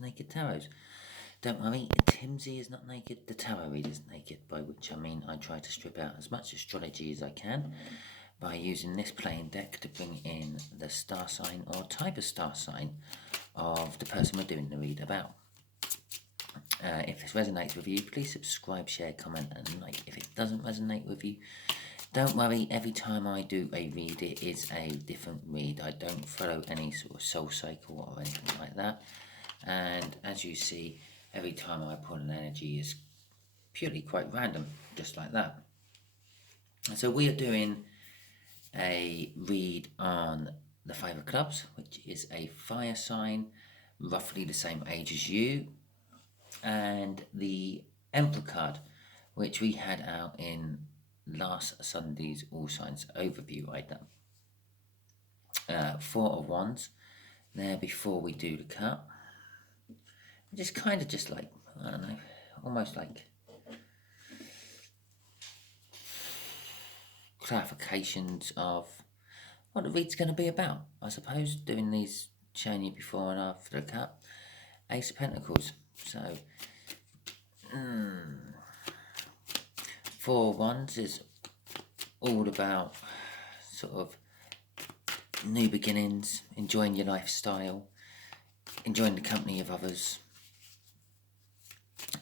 Naked Tarots. Don't worry, Timsy is not naked, the tarot reader's naked, by which I mean I try to strip out as much astrology as I can by using this plain deck to bring in the star sign or type of star sign of the person we're doing the read about. If this resonates with you, please subscribe, share, comment and like. If it doesn't resonate with you, don't worry, every time I do a read it is a different read. I don't follow any sort of soul cycle or anything like that. And as you see, every time I pull an energy is purely quite random, just like that. So we are doing a read on the Five of Clubs, which is a fire sign, roughly the same age as you, and the Emperor card, which we had out in last Sunday's All Signs overview item. Four of Wands there before we do the cut. Just kind of just like, I don't know, almost like clarifications of what the read's going to be about, I suppose, doing these, showing you before and after the cut. Ace of Pentacles. So, Four of Wands is all about sort of new beginnings, enjoying your lifestyle, enjoying the company of others.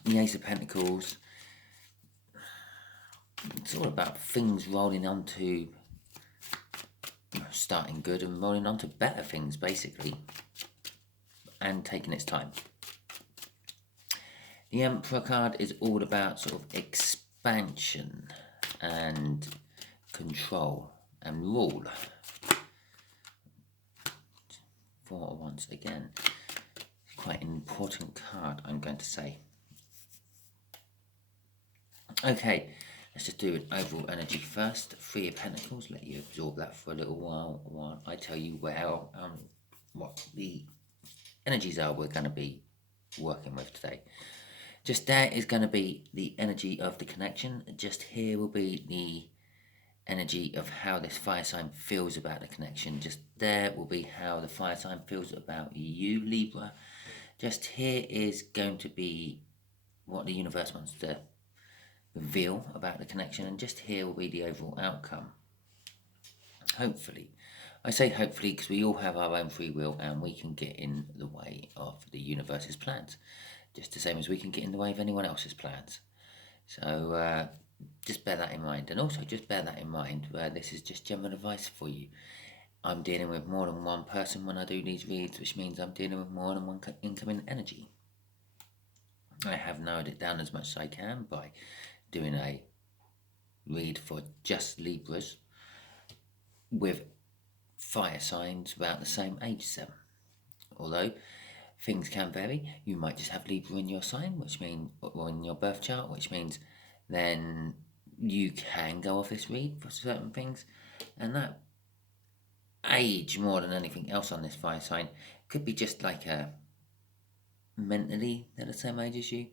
The Ace of Pentacles, it's all about things rolling onto, starting good and rolling onto better things, basically, and taking its time. The Emperor card is all about sort of expansion and control and rule. Four of Wands again, quite an important card, I'm going to say. Okay, let's just do an overall energy first. Three of Pentacles, let you absorb that for a little while I tell you what the energies are we're going to be working with today. Just there is going to be the energy of the connection. Just here will be the energy of how this fire sign feels about the connection. Just there will be how the fire sign feels about you, Libra. Just here is going to be what the universe wants to reveal about the connection, and just here will be the overall outcome. Hopefully. I say hopefully because we all have our own free will and we can get in the way of the universe's plans, just the same as we can get in the way of anyone else's plans. So just bear that in mind, and also just bear that in mind this is just general advice for you. I'm dealing with more than one person when I do these reads, which means I'm dealing with more than one incoming energy. I have narrowed it down as much as I can by doing a read for just Libras with fire signs about the same age as them. Although things can vary, you might just have Libra in your sign, which means, or in your birth chart, which means then you can go off this read for certain things, and that age more than anything else on this fire sign could be just like mentally they're the same age as you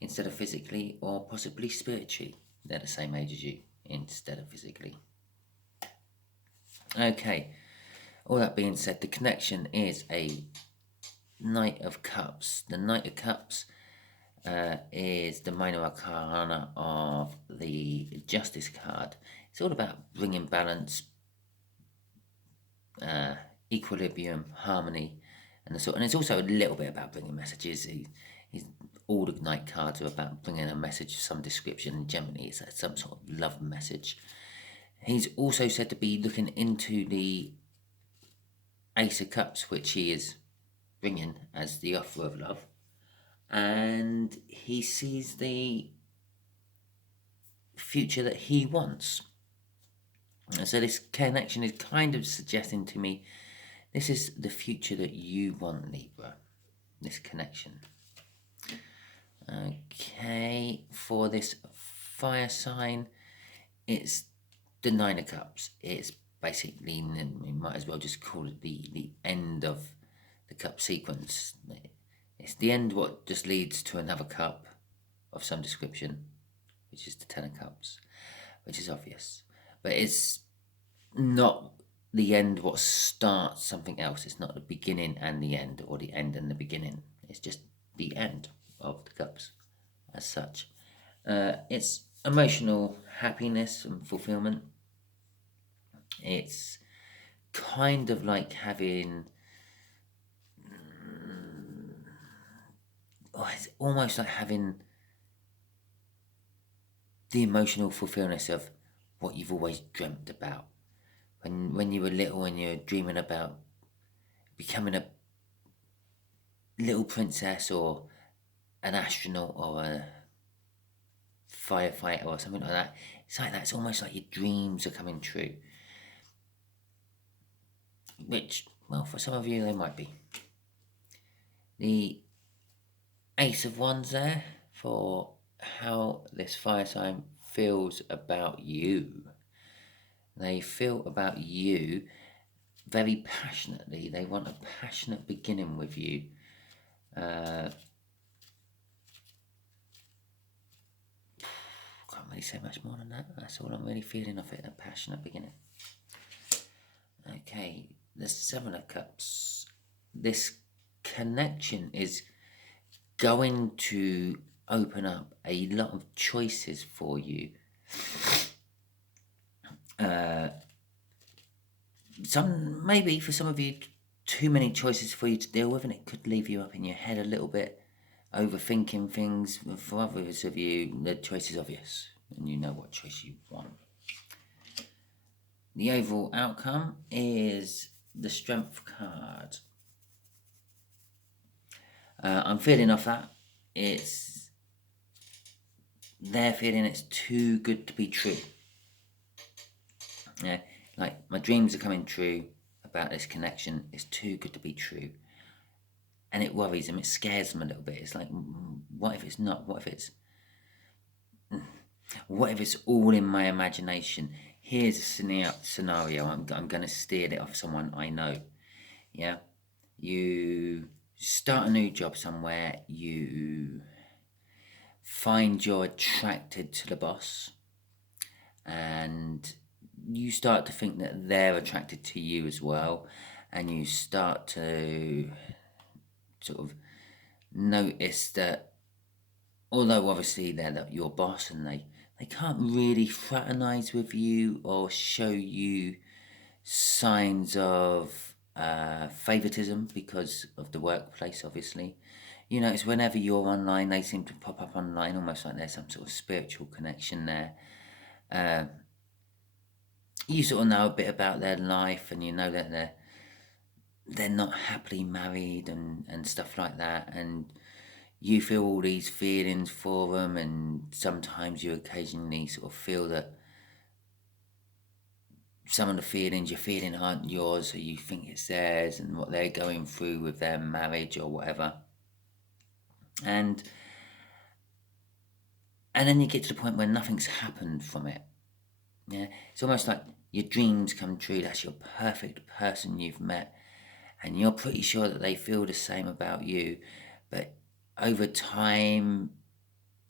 instead of physically, or possibly spiritually they're the same age as you instead of physically. Okay, all that being said, the connection is a Knight of Cups. The Knight of Cups is the minor arcana of the Justice card. It's all about bringing balance, equilibrium, harmony, and it's also a little bit about bringing messages. All the Knight cards are about bringing a message of some description, and generally it's some sort of love message. He's also said to be looking into the Ace of Cups, which he is bringing as the offer of love, and he sees the future that he wants. And so this connection is kind of suggesting to me this is the future that you want, Libra, this connection. Okay, for this fire sign, it's the Nine of Cups. It's basically, we might as well just call it the end of the cup sequence. It's the end what just leads to another cup of some description, which is the Ten of Cups, which is obvious. But it's not the end what starts something else. It's not the beginning and the end, or the end and the beginning. It's just the end of the cups as such. It's emotional happiness and fulfillment. It's kind of like having, it's almost like having the emotional fulfillment of what you've always dreamt about. When you were little and you're dreaming about becoming a little princess or an astronaut or a firefighter or something like that. It's like that. It's almost like your dreams are coming true. Which, well, for some of you, they might be. The Ace of Wands there for how this fire sign feels about you. They feel about you very passionately. They want a passionate beginning with you. Can't really say much more than that. That's all I'm really feeling of it, a passionate beginning. Okay, the Seven of Cups. This connection is going to open up a lot of choices for you. Maybe for some of you, too many choices for you to deal with, and it could leave you up in your head a little bit, overthinking things. For others of you, the choice is obvious, and you know what choice you want. The overall outcome is the Strength card. I'm feeling off that. They're feeling it's too good to be true. Yeah, like my dreams are coming true about this connection. It's too good to be true. And it worries them, it scares them a little bit. It's like, what if it's not? What if it's all in my imagination? Here's a scenario. I'm going to steal it off someone I know. Yeah, you start a new job somewhere. You find you're attracted to the boss, and you start to think that they're attracted to you as well, and you start to sort of notice that although obviously they're your boss and they can't really fraternize with you or show you signs of favoritism because of the workplace, obviously. You know, it's whenever you're online, they seem to pop up online, almost like there's some sort of spiritual connection there. You sort of know a bit about their life, and you know that they're not happily married and stuff like that, and you feel all these feelings for them, and sometimes you occasionally sort of feel that some of the feelings you're feeling aren't yours, or you think it's theirs, and what they're going through with their marriage or whatever. And then you get to the point where nothing's happened from it. Yeah, it's almost like your dreams come true. That's your perfect person you've met, and you're pretty sure that they feel the same about you, but over time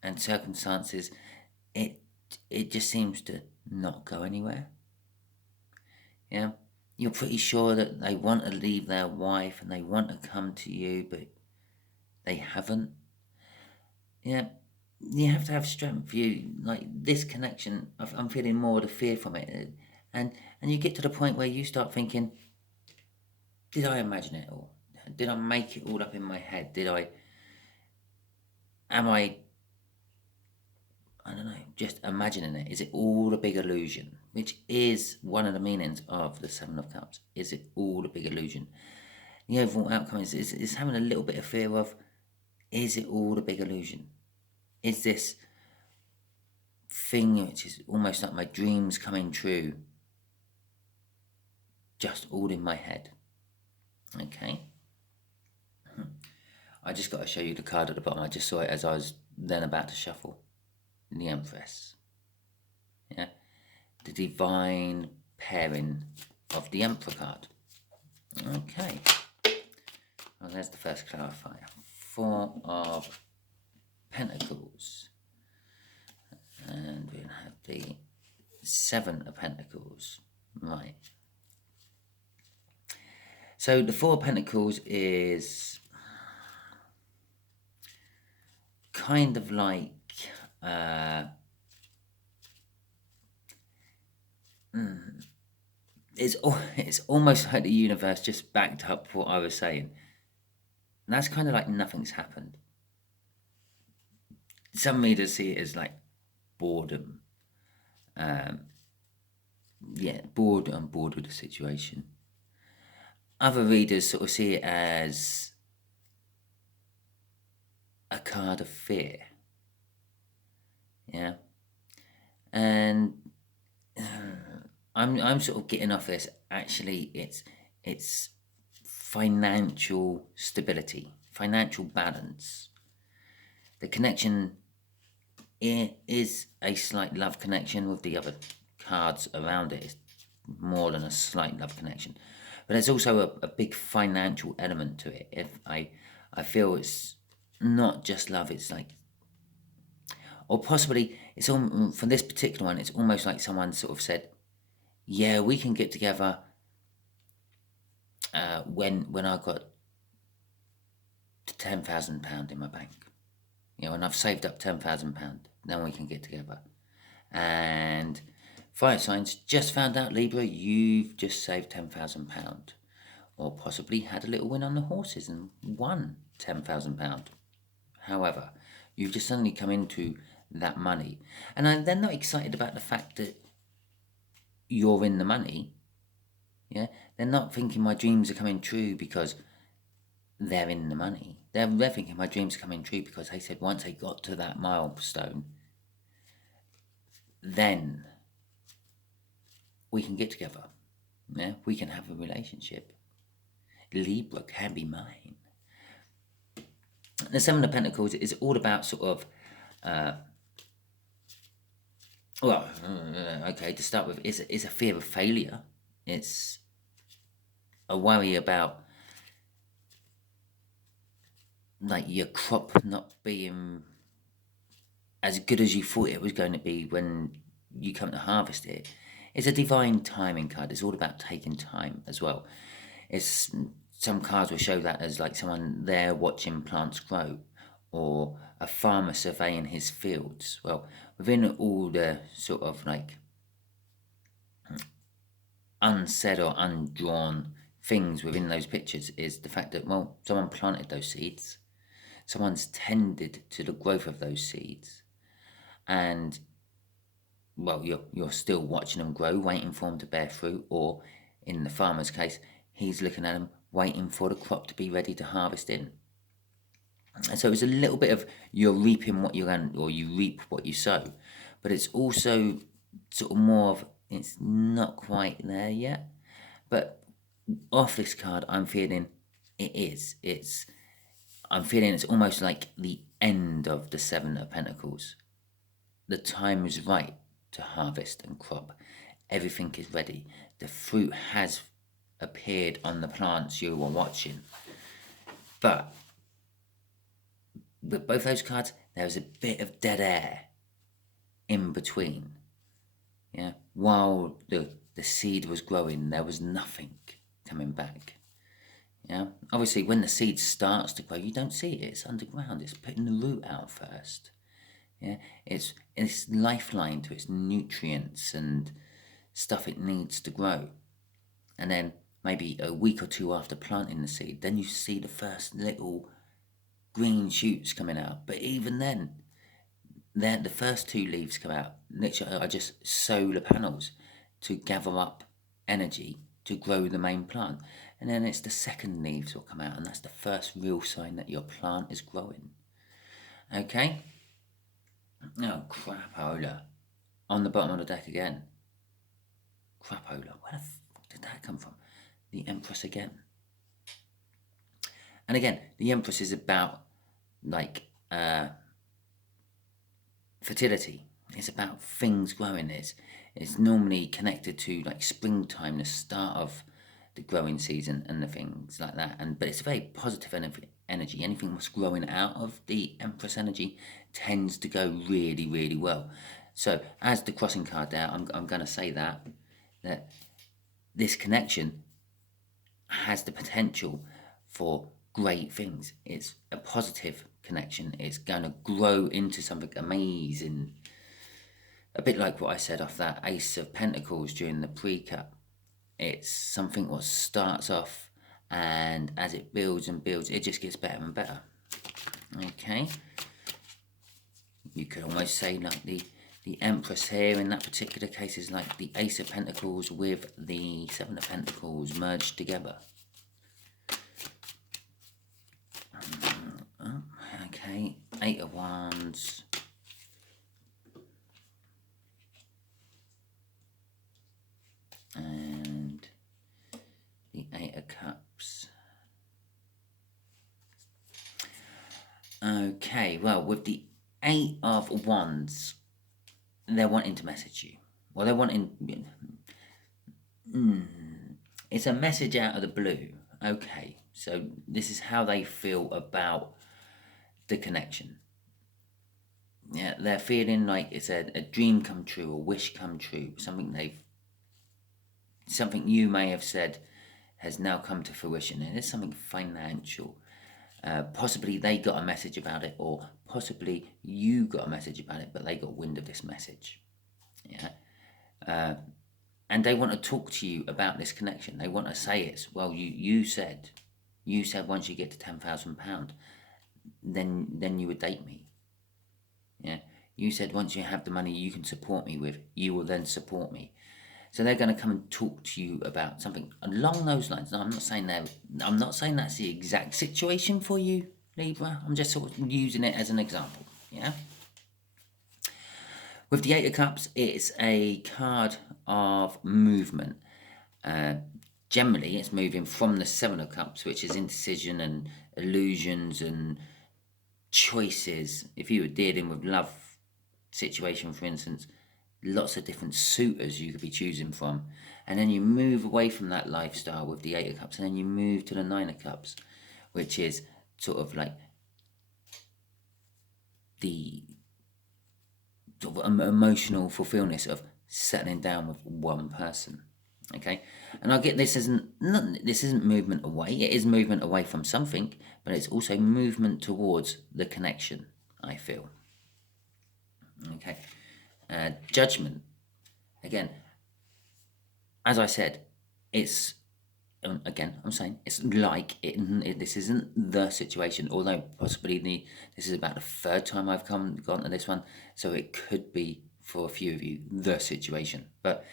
and circumstances, it just seems to not go anywhere. Yeah, you're pretty sure that they want to leave their wife and they want to come to you, but they haven't. Yeah, you have to have strength. Like this connection. I'm feeling more the fear from it, and you get to the point where you start thinking, did I imagine it all? Did I make it all up in my head? Am I don't know, just imagining it? Is it all a big illusion? Which is one of the meanings of the Seven of Cups. Is it all a big illusion? The overall outcome is having a little bit of fear of, is it all a big illusion? Is this thing which is almost like my dreams coming true just all in my head? Okay. I just got to show you the card at the bottom. I just saw it as I was then about to shuffle. The Empress. Yeah. The divine pairing of the Emperor card. Okay. Well, there's the first clarifier. Four of Pentacles. And we'll have the Seven of Pentacles. Right. So the Four of Pentacles is kind of like it's almost like the universe just backed up what I was saying. And that's kind of like nothing's happened. Some readers see it as like boredom. Bored. I'm bored with the situation. Other readers sort of see it as a card of fear. Yeah. And I'm sort of getting off this. Actually, it's financial stability, financial balance. The connection is a slight love connection with the other cards around it. It's more than a slight love connection, but there's also a big financial element to it. If I feel it's not just love, it's like, or possibly it's all for this particular one. It's almost like someone sort of said, "Yeah, we can get together when I got £10,000 in my bank, and I've saved up £10,000. Then we can get together." And fire signs, just found out, Libra, you've just saved £10,000, or possibly had a little win on the horses and won £10,000. However, you've just suddenly come into that money, and they're not excited about the fact that you're in the money. Yeah, they're not thinking my dreams are coming true because they're in the money. They're thinking my dreams are coming true because they said once they got to that milestone, then we can get together. Yeah, we can have a relationship. Libra can be mine. The Seven of Pentacles is all about sort of, to start with, it's a fear of failure. It's a worry about like your crop not being as good as you thought it was going to be when you come to harvest it. It's a divine timing card. It's all about taking time as well. Some cards will show that as like someone there watching plants grow, or a farmer surveying his fields. Well, within all the sort of like unsaid or undrawn things within those pictures is the fact that, well, someone planted those seeds, someone's tended to the growth of those seeds, and well, you're still watching them grow, waiting for them to bear fruit, or in the farmer's case, he's looking at them, waiting for the crop to be ready to harvest in. And so it's a little bit of you're reaping what or you reap what you sow, but it's also sort of more of it's not quite there yet. But off this card, I'm feeling I'm feeling it's almost like the end of the Seven of Pentacles. The time is right to harvest and crop. Everything is ready. The fruit has appeared on the plants you were watching. But with both those cards, there was a bit of dead air in between. Yeah, while the seed was growing, there was nothing coming back. Yeah, obviously when the seed starts to grow, you don't see it. It's underground. It's putting the root out first. Yeah, it's lifeline to its nutrients and stuff it needs to grow. And then maybe a week or two after planting the seed, then you see the first little green shoots coming out. But even then the first two leaves come out, literally are just solar panels to gather up energy to grow the main plant. And then it's the second leaves will come out, and that's the first real sign that your plant is growing. Okay? Oh, crapola. On the bottom of the deck again. Crapola. Where the fuck did that come from? The Empress again. And again, the Empress is about, like, fertility. It's about things growing. It's normally connected to, like, springtime, the start of the growing season and the things like that. But it's a very positive energy. Anything that's growing out of the Empress energy tends to go really, really well. So as the crossing card there, I'm going to say that this connection has the potential for great things. It's a positive connection. It's going to grow into something amazing. A bit like what I said off that Ace of Pentacles during the pre-cut. It's something what starts off, and as it builds and builds, it just gets better and better. Okay. You could almost say like the Empress here in that particular case is like the Ace of Pentacles with the Seven of Pentacles merged together. Okay, Eight of Wands. And the Eight of Cups. Okay, well, with the Eight of Wands, they're wanting to message you. Well, they're wanting... It's a message out of the blue. Okay, so this is how they feel about the connection. Yeah, they're feeling like it's a dream come true, a wish come true, something you may have said has now come to fruition, and it's something financial. Possibly they got a message about it, or possibly you got a message about it, but they got wind of this message. Yeah. And they want to talk to you about this connection. They want to say it's, well, you said once you get to £10,000, then you would date me. Yeah. You said once you have the money you can support me with, you will then support me. So they're going to come and talk to you about something along those lines. Now, I'm not saying that's the exact situation for you, Libra. I'm just sort of using it as an example. Yeah. With the Eight of Cups, it's a card of movement. Generally, it's moving from the Seven of Cups, which is indecision and illusions and choices. If you were dealing with love situation, for instance, lots of different suitors you could be choosing from, and then you move away from that lifestyle with the Eight of Cups, and then you move to the Nine of Cups, which is sort of like the sort of emotional fulfillment of settling down with one person. Okay, and I get this isn't movement away. It is movement away from something, but it's also movement towards the connection, I feel. Okay. Judgment. Again, as I said, it's again, I'm saying it's like this isn't the situation, although possibly this is about the third time I've gone to this one, so it could be for a few of you the situation. But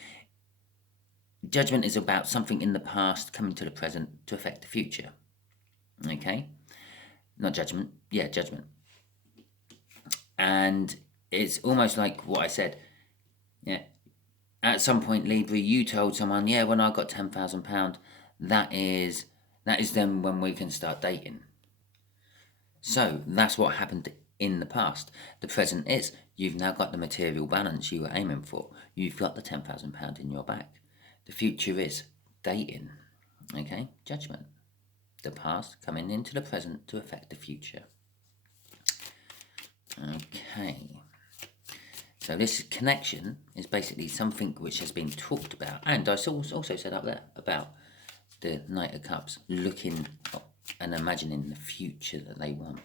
judgment is about something in the past coming to the present to affect the future. Okay, not judgment. Yeah, judgment. And it's almost like what I said. Yeah. At some point, Libra, you told someone, yeah, when I got £10,000, that is then when we can start dating. So that's what happened in the past. The present is you've now got the material balance you were aiming for. You've got the £10,000 in your bank. The future is dating. Okay, judgment. The past coming into the present to affect the future. Okay. So this connection is basically something which has been talked about. And I also said up there about the Knight of Cups looking and imagining the future that they want.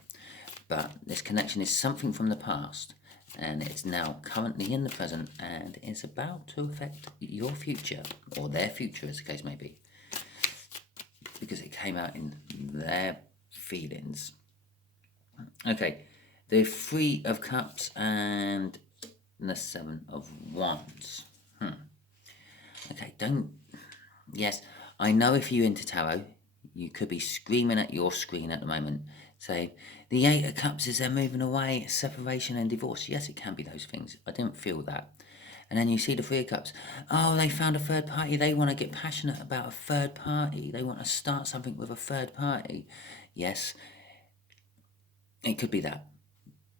But this connection is something from the past, and it's now currently in the present, and it's about to affect your future, or their future as the case may be. Because it came out in their feelings. Okay, the Three of Cups and the Seven of Wands. Okay, yes, I know if you're into tarot, you could be screaming at your screen at the moment, saying, the Eight of Cups is they're moving away, separation and divorce. Yes, it can be those things. I didn't feel that. And then you see the Three of Cups. Oh, they found a third party. They want to get passionate about a third party. They want to start something with a third party. Yes, it could be that.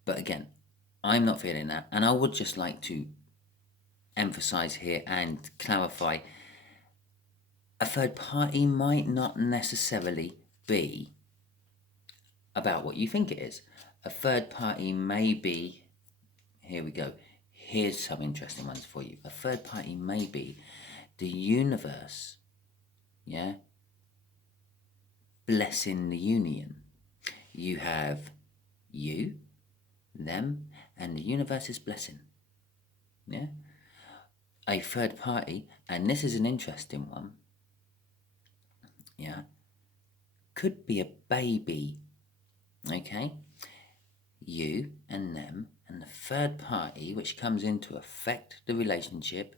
But again, I'm not feeling that. And I would just like to emphasize here and clarify, a third party might not necessarily be about what you think it is. A third party may be, here we go, here's some interesting ones for you. A third party may be the universe, blessing the union. You have you, them, and the universe's blessing. Yeah? A third party, and this is an interesting one, yeah, could be a baby, okay? You and them, and the third party, which comes in to affect the relationship,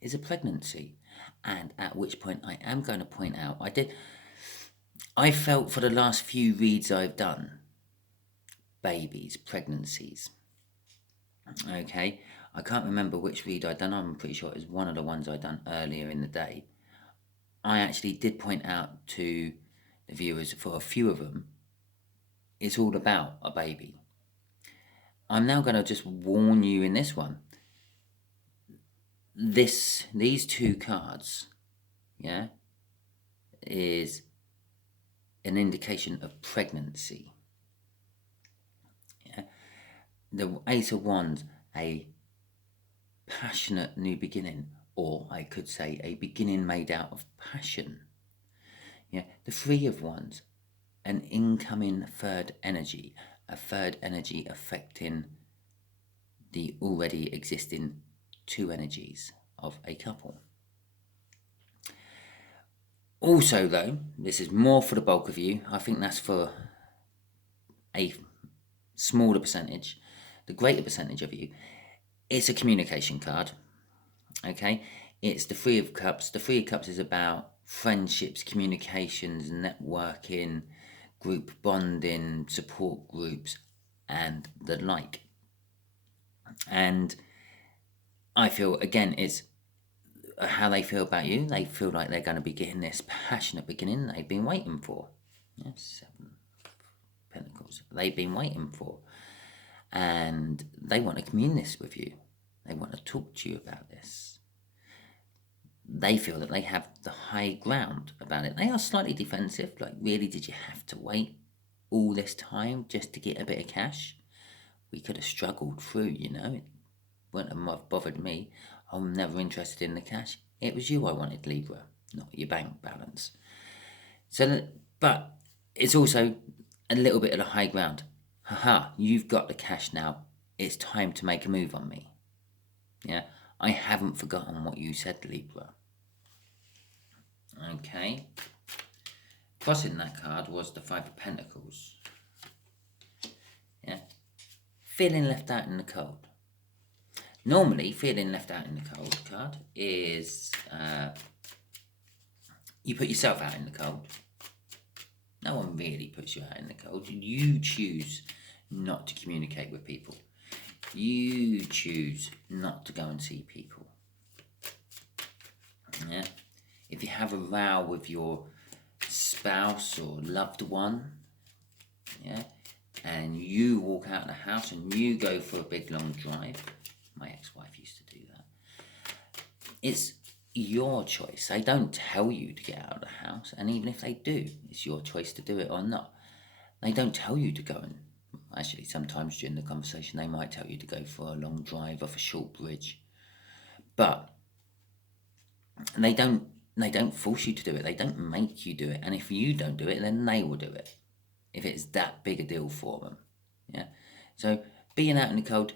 is a pregnancy. And at which point I am going to point out, I felt for the last few reads I've done, babies, pregnancies, okay? I can't remember which read I'd done. I'm pretty sure it was one of the ones I'd done earlier in the day. I actually did point out to the viewers, for a few of them, it's all about a baby. I'm now going to just warn you in this one. These two cards, yeah, is an indication of pregnancy. Yeah? The Ace of Wands, a passionate new beginning, or I could say a beginning made out of passion. Yeah, the Three of Wands, an incoming third energy, a third energy affecting the already existing two energies of a couple. Also, though, this is more for the bulk of you. I think that's for a smaller percentage. The greater percentage of you, it's a communication card. Okay, it's the Three of Cups. The Three of Cups is about friendships, communications, networking, group bonding, support groups, and the like. And I feel, again, it's how they feel about you. They feel like they're going to be getting this passionate beginning they've been waiting for. Yeah, 7 Pentacles. They've been waiting for. And they want to commune this with you. They want to talk to you about this. They feel that they have the high ground about it. They are slightly defensive. Like, really, did you have to wait all this time just to get a bit of cash? We could have struggled through, you know. It wouldn't have bothered me. I'm never interested in the cash. It was you I wanted, Libra, not your bank balance. But it's also a little bit of the high ground. Haha, you've got the cash now. It's time to make a move on me. Yeah, I haven't forgotten what you said, Libra. Okay. Crossing that card was the Five of Pentacles. Yeah. Feeling left out in the cold. Normally, feeling left out in the cold card is you put yourself out in the cold. No one really puts you out in the cold. You choose not to communicate with people. You choose not to go and see people. Yeah. If you have a row with your spouse or loved one, yeah, and you walk out of the house and you go for a big long drive, my ex-wife used to do that. It's your choice. They don't tell you to get out of the house, and even if they do, it's your choice to do it or not. They don't tell you to go and, actually sometimes during the conversation they might tell you to go for a long drive off a short bridge, but they don't force you to do it. They don't make you do it, and if you don't do it, then they will do it if it's that big a deal for them. Yeah. So being out in the cold,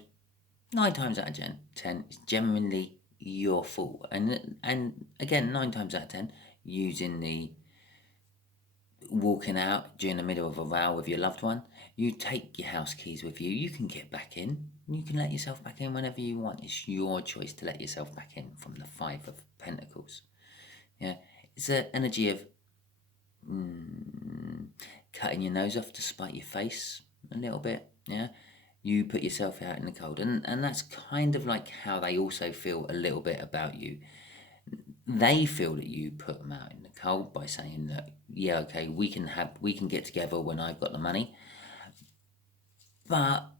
9 times out of 10 is generally your fault, and again, 9 times out of 10, using the walking out during the middle of a row with your loved one, you take your house keys with you. You can get back in. You can let yourself back in whenever you want. It's your choice to let yourself back in from the Five of Pentacles. Yeah, it's an energy of cutting your nose off to spite your face a little bit. Yeah, you put yourself out in the cold, and that's kind of like how they also feel a little bit about you. They feel that you put them out in the cold by saying that, yeah, okay, we can get together when I've got the money. But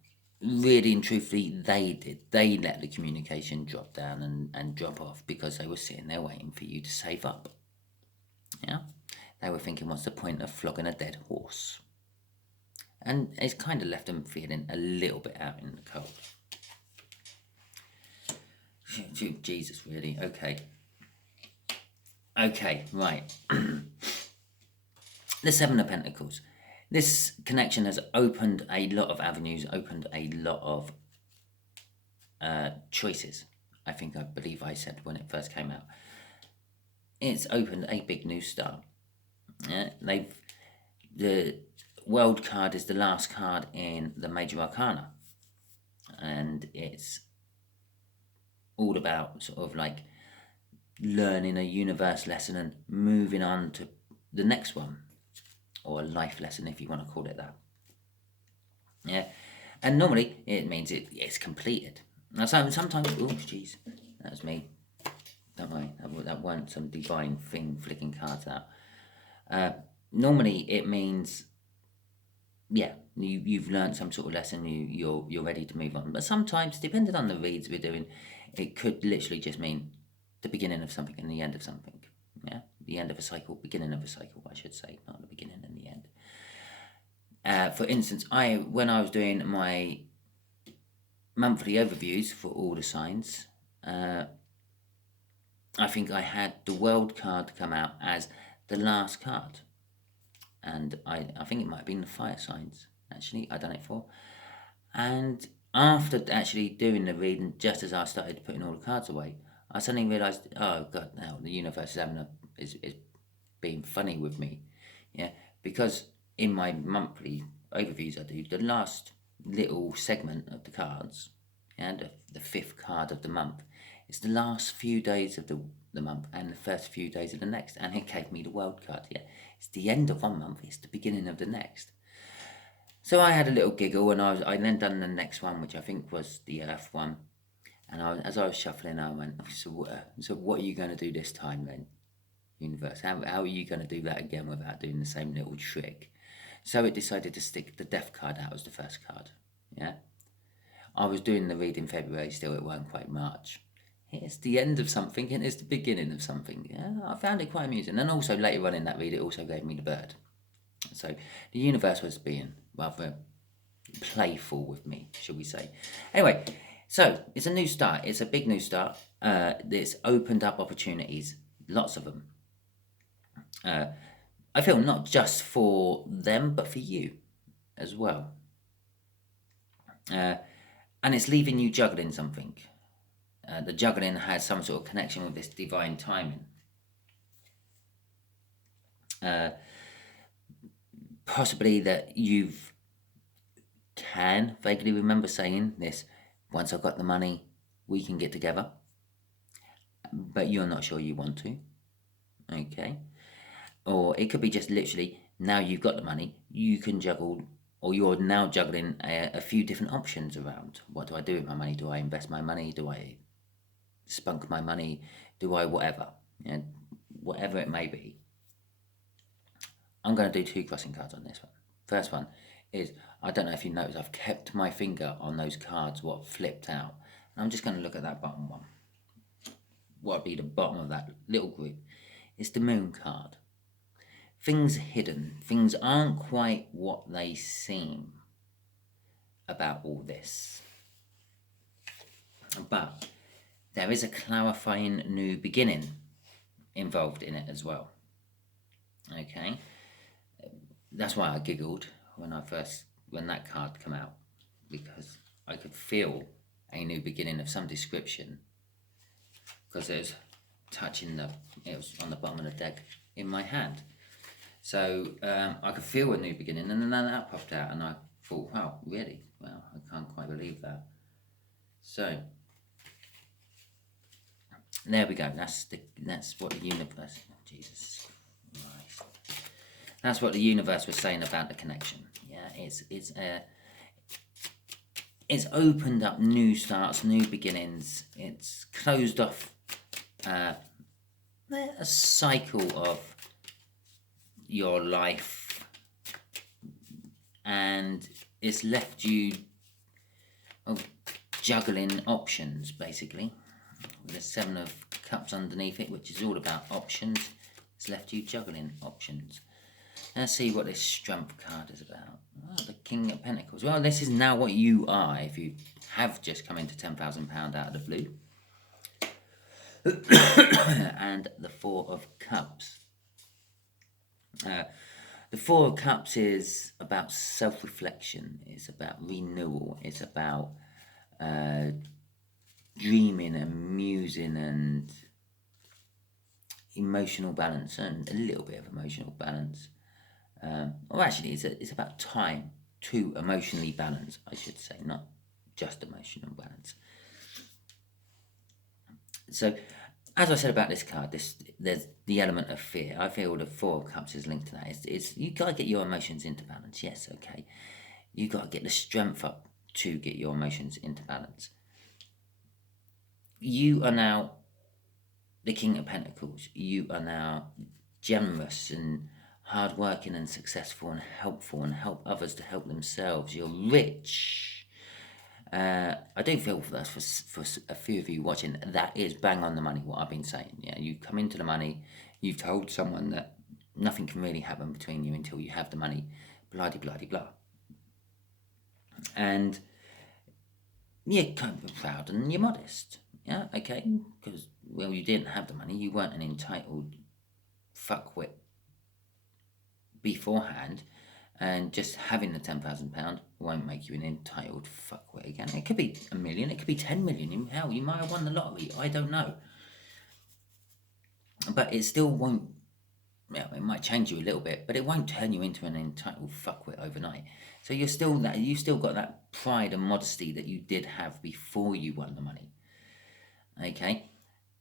really and truthfully, they let the communication drop down and drop off because they were sitting there waiting for you to save up. Yeah, they were thinking, what's the point of flogging a dead horse? And it's kind of left them feeling a little bit out in the cold. Jesus, really? Okay, right. The Seven of Pentacles. This connection has opened a lot of avenues, opened a lot of choices. I believe I said when it first came out. It's opened a big new start. Yeah, the World card is the last card in the Major Arcana, and it's all about sort of like learning a universe lesson and moving on to the next one, or a life lesson if you want to call it that. Yeah, and normally it means it's completed. Now sometimes, oh jeez, that was me. Don't worry, that weren't some divine thing flicking cards out. Normally it means, yeah, you've learned some sort of lesson. You're ready to move on. But sometimes, depending on the reads we're doing, it could literally just mean the beginning of something and the end of something. Yeah, the end of a cycle, beginning of a cycle, I should say, not the beginning and the end. For instance, when I was doing my monthly overviews for all the signs, I think I had the World card come out as the last card. And I think it might have been the fire signs, actually, I done it for. And after actually doing the reading, just as I started putting all the cards away, I suddenly realised, oh God, now the universe is being funny with me. Yeah, because in my monthly overviews I do, the last little segment of the cards, and the fifth card of the month, it's the last few days of the month and the first few days of the next, and it gave me the World card. Yeah, it's the end of one month, it's the beginning of the next. So I had a little giggle, and I then done the next one, which I think was the Earth one. And as I was shuffling, I went, so what are you going to do this time then, universe? How are you going to do that again without doing the same little trick? So it decided to stick the Death card out as the first card. Yeah, I was doing the read in February still, it weren't quite March. It's the end of something and it's the beginning of something. Yeah, I found it quite amusing. And also later on in that read, it also gave me the bird. So the universe was being rather playful with me, shall we say. Anyway, so it's a new start. It's a big new start. It's opened up opportunities, lots of them. I feel not just for them, but for you as well. And it's leaving you juggling something. The juggling has some sort of connection with this divine timing. Possibly that can vaguely remember saying this, once I've got the money, we can get together. But you're not sure you want to. Okay. Or it could be just literally, now you've got the money, you can juggle, or you're now juggling a few different options around. What do I do with my money? Do I invest my money? Do I spunk my money? Do I whatever? Whatever it may be. I'm going to do 2 crossing cards on this one. First one is, I don't know if you noticed, I've kept my finger on those cards what flipped out. And I'm just going to look at that bottom one. What would be the bottom of that little group? It's the Moon card. Things hidden. Things aren't quite what they seem about all this. But there is a clarifying new beginning involved in it as well. Okay? That's why I giggled when that card came out, because I could feel a new beginning of some description, because it was on the bottom of the deck in my hand. So I could feel a new beginning, and then that popped out, and I thought, wow, really? Well, I can't quite believe that. So there we go. That's what the universe. Jesus Christ. That's what the universe was saying about the connection. Yeah, it's opened up new starts, new beginnings. It's closed off a cycle of your life, and it's left you juggling options, basically, with the 7 of Cups underneath it, which is all about options. It's left you juggling options. Let's see what this Strength card is about. Oh, the King of Pentacles. Well, this is now what you are if you have just come into £10,000 out of the blue. And the 4 of Cups. The The Four of Cups is about self-reflection. It's about renewal. It's about dreaming and musing and emotional balance, and a little bit of emotional balance. Or actually, it's about time to emotionally balance, I should say, not just emotional balance. So, as I said about this card, there's the element of fear. I feel the Four of Cups is linked to that. It's you got to get your emotions into balance. Yes, okay. You got to get the strength up to get your emotions into balance. You are now the King of Pentacles. You are now generous and hardworking and successful and helpful and help others to help themselves. You're rich. I do feel for that for a few of you watching, that is bang on the money what I've been saying. Yeah, you come into the money, you've told someone that nothing can really happen between you until you have the money, blah de blah de blah. And you're kind of proud and you're modest. Yeah, okay, because, well, you didn't have the money, you weren't an entitled fuckwit beforehand, and just having the £10,000 won't make you an entitled fuckwit again. It could be 1 million, it could be 10 million, hell, you might have won the lottery, I don't know. But it still won't, well, it might change you a little bit, but it won't turn you into an entitled fuckwit overnight. So you've still got that pride and modesty that you did have before you won the money. Okay?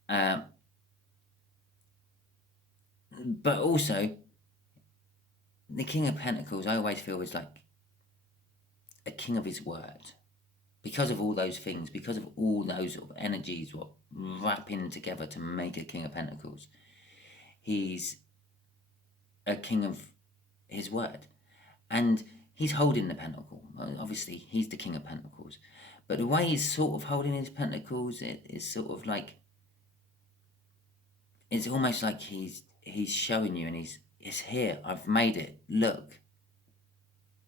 But also, the King of Pentacles, I always feel, is like a king of his word. Because of all those things, because of all those sort of energies what wrapping together to make a King of Pentacles, he's a king of his word. And he's holding the pentacle. Well, obviously, he's the King of Pentacles. But the way he's sort of holding his pentacles, it is sort of like, it's almost like he's showing you, and it's here, I've made it, look,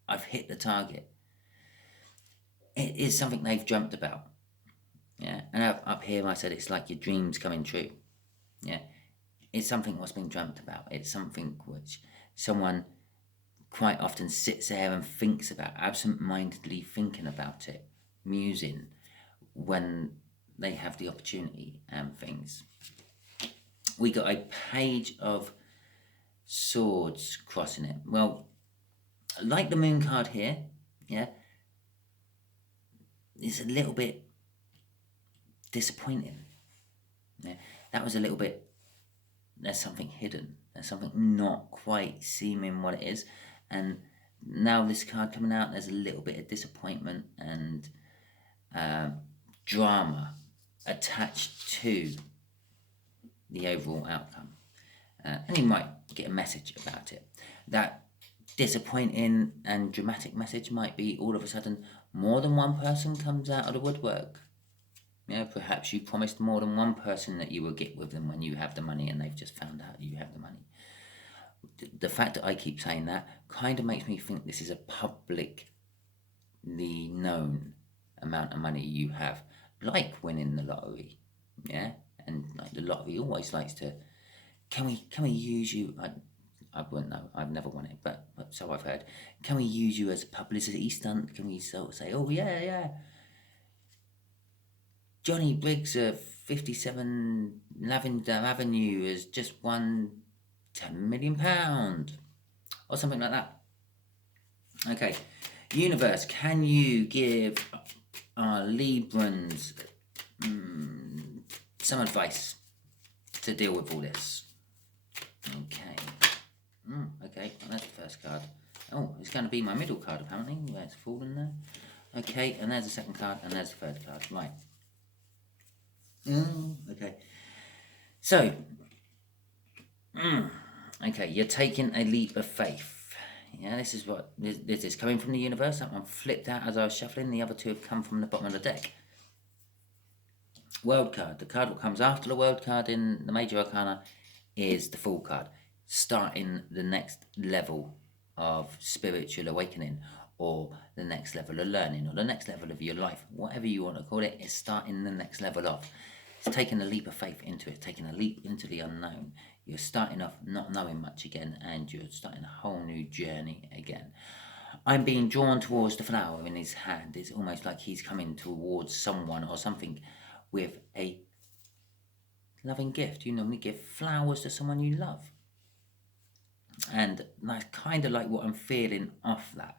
I've hit the target. It is something they've dreamt about. Yeah, and up here I said it's like your dreams coming true. Yeah, it's something what's been dreamt about. It's something which someone quite often sits there and thinks about, absent-mindedly thinking about it, musing, when they have the opportunity and things. We got a Page of Swords crossing it. Well, like the Moon card here, yeah, it's a little bit disappointing. Yeah, that was a little bit, there's something hidden. There's something not quite seeming what it is. And now this card coming out, there's a little bit of disappointment and drama attached to the overall outcome. And you might get a message about it. That disappointing and dramatic message might be all of a sudden more than one person comes out of the woodwork. You know, perhaps you promised more than one person that you will get with them when you have the money, and they've just found out you have the money. The fact that I keep saying that kind of makes me think this is a publicly known amount of money you have, like winning the lottery. Yeah, and like the lottery always likes to, can we use you? I wouldn't know. I've never won it, but so I've heard. Can we use you as a publicity stunt? Can we sort of say, oh yeah, Johnny Briggs of 57 Lavender Avenue has just won £10 million, or something like that. Okay, universe, can you give our Librans some advice to deal with all this? Okay. Okay, well, that's the first card. Oh, it's going to be my middle card, apparently, where it's fallen there. Okay, and there's the second card, and there's the third card. Right. Okay. So, okay, you're taking a leap of faith. Yeah, this is what, this is coming from the universe. That one flipped out as I was shuffling. The other two have come from the bottom of the deck. World card. The card that comes after the World card in the Major Arcana is the Fool card. Starting the next level of spiritual awakening, or the next level of learning, or the next level of your life, whatever you want to call it, is starting the next level of. It's taking a leap of faith into it, taking a leap into the unknown. You're starting off not knowing much again, and you're starting a whole new journey again. I'm being drawn towards the flower in his hand. It's almost like he's coming towards someone or something with a loving gift. You normally give flowers to someone you love. And that's kind of like what I'm feeling off that.